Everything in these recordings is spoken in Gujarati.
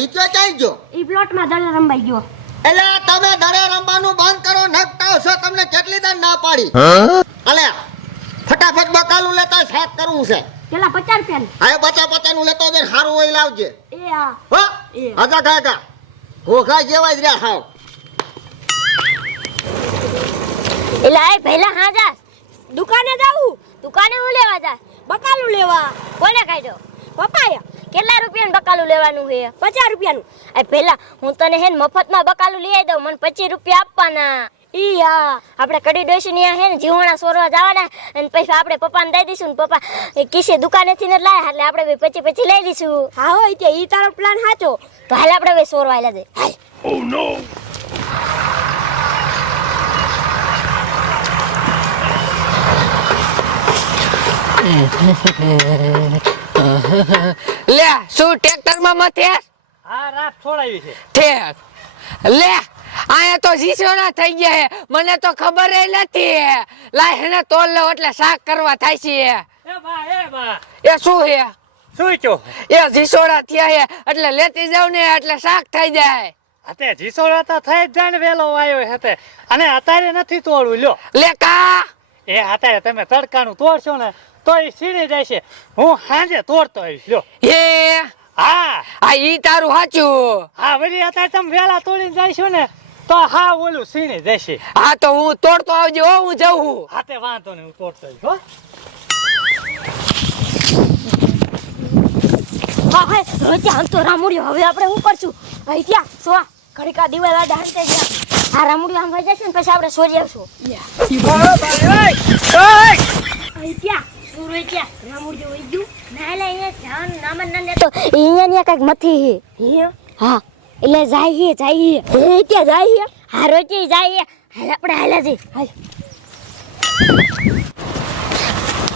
હિત્યો ક્યાંય ગયો? ઈ પ્લોટમાં દળ રંબાઈ ગયો. એટલે તમે દરે રમવાનું બંધ કરો નકટાવ છો તમને કેટલી દંડ ના પાડી? અલે ફટાફટ બકાલું લેતા સાફ કરવું છે. પેલા પચાસ રૂપિયા હવે બચા બચા નું લેતો જઈને સારું હોય લાવજે. એ આ હો? આજા કાકા ઘોઘા જેવા જ રહ્યા હાવ. એટલે આ પહેલા હા જા દુકાને જાવું દુકાને હું લેવા જા બકાલું લેવા. કોને કાઢ્યો? પપ્પાએ. કેટલા રૂપિયાનું બકાલું લેવાનું છે? પચાસ રૂપિયાનું? આ પહેલા હું તને હે ને મફતમાં બકાલું લઈ આવી દઉં મને પચીસ રૂપિયા આપવાના. ઈ હા આપણે કડી ડોસી ને હે ને જીવણા સોરવા જવાના અને પૈસા આપણે પપ્પાને દઈ દઈશું ને પપ્પા કિસે દુકાનેથી ને લાયા એટલે આપણે પછી પછી લઈ લઈશું. હા હોય તે ઈ તારો પ્લાન સાચો. તો હાલ આપણે ભાઈ સોરવા લે દે હાલ. લે શું ટ્રેક્ટરમાં મથે હા રાત છોડાવી છે. ઠેક લે આયા તો જીસોડા થઈ ગયા હે. મને તો ખબર એ નથી લાય હેને તોલ લો એટલે શાક કરવા થાય છે એ બા એ બા. એ શું હે? શું છો એ જીસોડા થયા હે એટલે લેતી જાવ ને એટલે શાક થઈ જાય. અતે જીસોડા તો થઈ જ જાય ને વેલો આવ્યો હતે અને અત્યારે નથી તોડવું લ્યો. લે કા? એ અત્યારે તમે તડકાનું તોડશો ને તો એ સીણી જાય છે. હું સાંજે તોડતો આવીશ લ્યો. એ? હા. આ ઈ તારું સાચું હા વળી અત્યારે તમે વેલા તોડીને જાય ને તો હા ઓલું સીણી જશે હા તો હું તોડતો આવજો હો, હું જઉં હાથે વાંધો નહીં હું તોડતો હો. હા હા રોજે આમ તો રામુડિયો હવે આપણે શું કરશું? અહીં ત્યાં સો ઘડીકા દિવાલ આડા હંતે ગયા આ રામુડિયો આમ જશે ને પછી આપણે સોરી આવશું. અહીં ત્યાં. શું રોઈ ત્યાં રામુડિયો વહી ગયું. ના એટલે અહીંયા જવાનું નામ જ ન લેતો અહીંયા ને કાંઈક મથી હે. હા? એટલે જાય જાય હે ત્યાં જાય હા રોજે જાય હાલ આપણે હાલ્યા જઈ હાલ.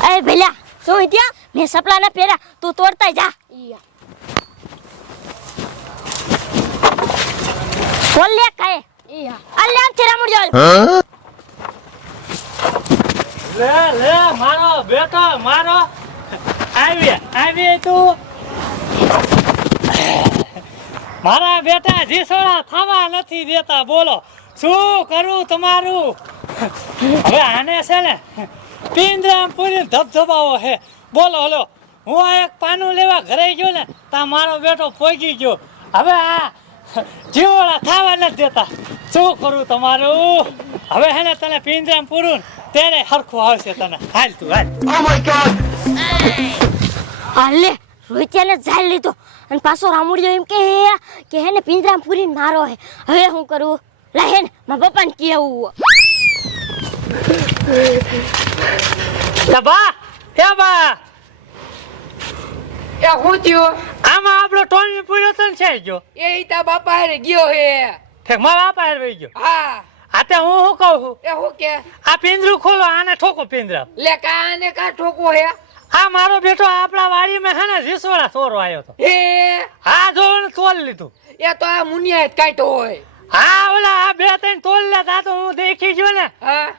અરે ભેલા શું ત્યાં? મેં સપલા ના તું તોડતા જા. બોલ લે કાય આમ ચેરા મુડ જાવ લે લે બેટો મારો. આવ્યા આવી તું. મારા બેટા જીસોડા થવા નથી દેતા, બોલો. શું કરું તમારું? હવે આને છે ને પિંજરામપુરી ધબધબાવો છે બોલો, હલો. હું આ એક પાનું લેવા ઘરે ગયો ને તા મારો બેટો પોગી ગયો. હવે આ જીવોડા થવા નથી દેતા. શું કરું તમારું? હવે હે ને તને પિંજરામ પૂરું ત્યારે હરખું આવશે તને. હાલ તું હાલ. અલ્લે રોહિત્યાને ઝાલ લીધો. અને પાછો રામુડિયો એમ કે હે કે હે ને પિંજરામ પૂરી મારો હે. હવે હું કરું? લા હે ને મારા પપ્પાને કેવું બા હે બા. એ હું થયું? આમાં આપણો ટોમી પૂર્યો તો છે જો એ ઈ તા બાપા હારે ગયો હે. ઠેક મારા બાપા હારે વહી ગયો. હા. આ તે હું શું કહું છું? એ હું કે? આ પિંજરું ખોલો આને ઠોકો પિંજરા. લે કા ને કા ઠોકો હે? આ મારો બેટો આપણા વાડીમાં હે ને રીસોડા ચોરો આવ્યો તો એ આ જો તોલ લીધું. એ તો આ મુનિયા જ કાઢતો હોય. હા ઓલા આ બે ત્રણ તોલ લેતા તો હું દેખી ગયો ને.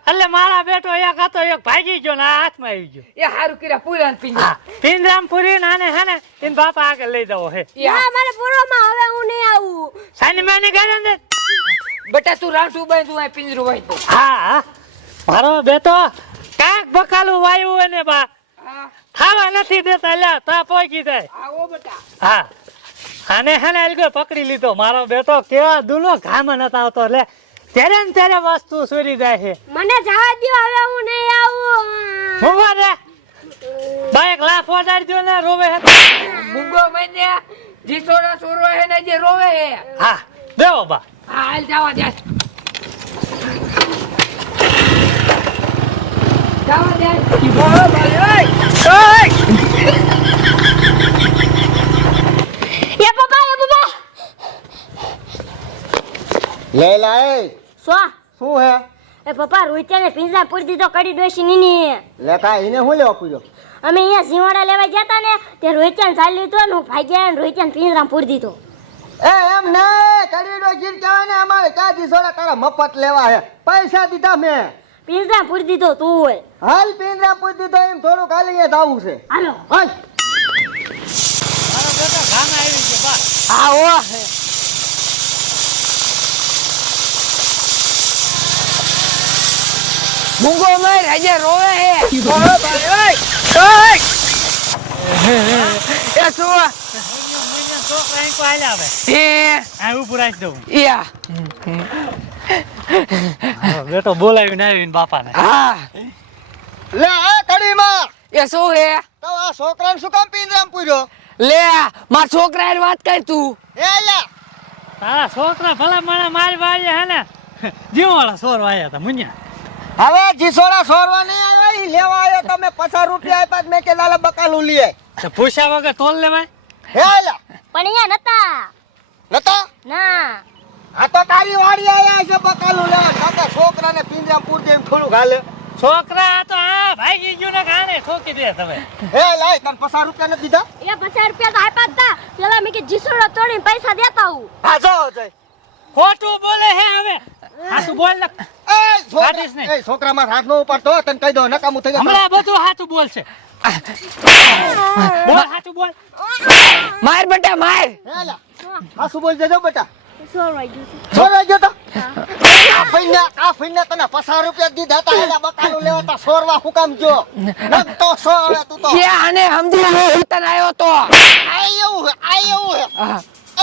એટલે મારા બેટો એક હતો એક ભાગી ગયો ને હાથ હાથમાં આવી ગયો. એ હારું કર્યા પૂરા પિંજરા. પિંજરામ પૂરી નાને હે ને એને બાપા આગળ લઈ જવો હે. ના મારે પૂરોમાં હવે હું નહીં આવું. સાની માની ગયા ને બટા તું રાઠું બાંધું આ પિંજરું દો હા હા. મારો બેટો કાક બકાલું વાયું એને બા. હા. ખાવા નથી દેતા લ્યા તા પોકી જાય. આવો બટા. હા. આને હે ને એલગો પકડી લીધો. મારો બેટો કેવા દુલો ઘામાં નતા આવતો લે. ત્યારે ને ત્યારે વસ્તુ સુરી જાય છે. મને જવા દો હવે હું નહીં આવું. હું રે બાઈક લાફ દો ને રોવે હે. મુંગો મને. જીસોડા સોરો હે ને જે રોવે હે. હા દેવો બા. હાલ જવા દે. જવા દે. એ પપ્પા એ પપ્પા. લે. લાય સો શું હે? એ પપ્પા રોહિત્યાને પિંજરા પૂરી દીધો કડી ડોસી નીની. લે કા એને શું લેવા પૂર્યો? અમે અહીંયા સિંવાડા લેવા ગયા હતા ને તે રોહિત્યાને ચાલી લીધો ને હું ભાગ્યા ને રોહિત્યાને પિંજરામાં પૂરી દીધો. એ એમ ને કડીડો ગીર કહેવાય ને અમારે ક્યાંથી સોડા તારા મફત લેવા હે. પૈસા દીધા મેં. પિંજરા પૂરી દીધો તું હોય. હાલ પિંજરા પૂરી દીધો એમ થોડું કાલી એ જવું છે. હાલો. હાલ. મારો બેટા ગામ આવી ગયો બા આવો મૂંગો માર હજે રોવે હે. અહીં કોઈ હાલ્યા આવે એ આ ઊભું રાખી દઉં યા બેટો બોલાવીને આવીને બાપાને. હા. લે આ કડીમાં. એ શું હે? તો આ છોકરાને શું કામ પિંજરામ પૂર્યો? લે માર છોકરા વાત કર તું. એ લે. તારા છોકરા ભલા મારા મારી વાળીએ હે ને? જીવાળા સોર વાયા હતા મુન્યા. હવે જીસોડા સોરવા નહીં આવ્યા ઈ લેવા આવ્યો તમે પચાસ રૂપિયા આપ્યા તો મેં કે લાલા બકાલું લઈ આય. તો પૂછ્યા વગર તોલ લેવાય? હે લે. પણ અહીંયા નતા. નતા? ના. આ તો તારી વાડી આયા છે બકાલું લેવા કાકા છોકરાને પિંજરા પૂર દેમ થોડું ગાલે. છોકરા તો આ ભાઈ ગયું ને ગાણે ઠોકી દે તમે. હે લાય તને પચાસ રૂપિયા ન દીધા? એ પચાસ રૂપિયા તો આપ્યા જ તા. પેલા મેં કે જીસોડો તોડીને પૈસા દેતા હું આ જો. જય ખોટું બોલે હે હવે. હાથું બોલ ને એ છોકરા નહીં. છોકરા એ છોકરામાં હાથ નો ઉપાડતો તને કહી દો નકામું થઈ જાય હમણાં બધું હાથું બોલશે. બોલ હાથું બોલ. માર બેટા માર. હેલા હાથું બોલ દેજો બેટા. ગયું છે. ગયો તો? આ ફઈના આ ફઈના તને પચાસ રૂપિયા દીધા હતા બકાલું લેવા તા સોરવા હું કામ જો નક તો સો હવે તું તો. એ આને સમજી હું તને આવ્યો તો. આ એવું એવું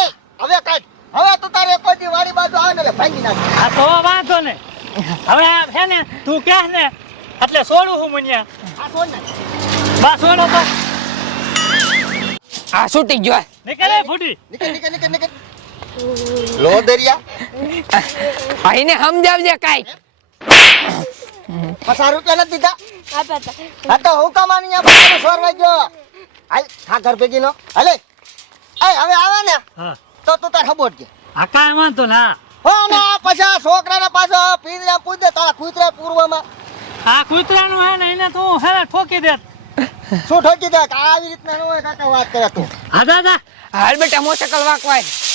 એ હવે કાઢ. હવે તું તારે કોઈ દી વાડી બાજુ આવે ને ભાંગી નાખ. આ તો વાંધો ને. હવે આ છે ને તું કહે ને એટલે છોડું હું મુનિયા આ. સોડ ને બા છોડો તો. આ છૂટી ગયો. નીકળે ફૂટી. નીકળ નીકળ નીકળ નીકળ. લો દરિયા. આઈને સમજાવજે કાઈ પચાસ રૂપિયા નથી દીધા? હા તો હું કામ આની અહીંયા બકાલું સોરવા ગયો. હાલ ખા ઘર ભેગી નો. હાલે. એ હવે આવે ને. હા. તો તું તાર ખબર કે આ કાંઈ વાંધો ના. હો ના પછી આ છોકરાને પાછો પીંજરા પૂજ દે તારા કૂતરા પૂર્વમાં. આ કૂતરાનું હે ને એને તું હે ને ઠોકી દે શું ઠોકી દે કે આવી રીતના ન કાકા વાત કરે તું. હા દાદા. હાલ બેટા મોટરસાયકલ વાકવાય. હા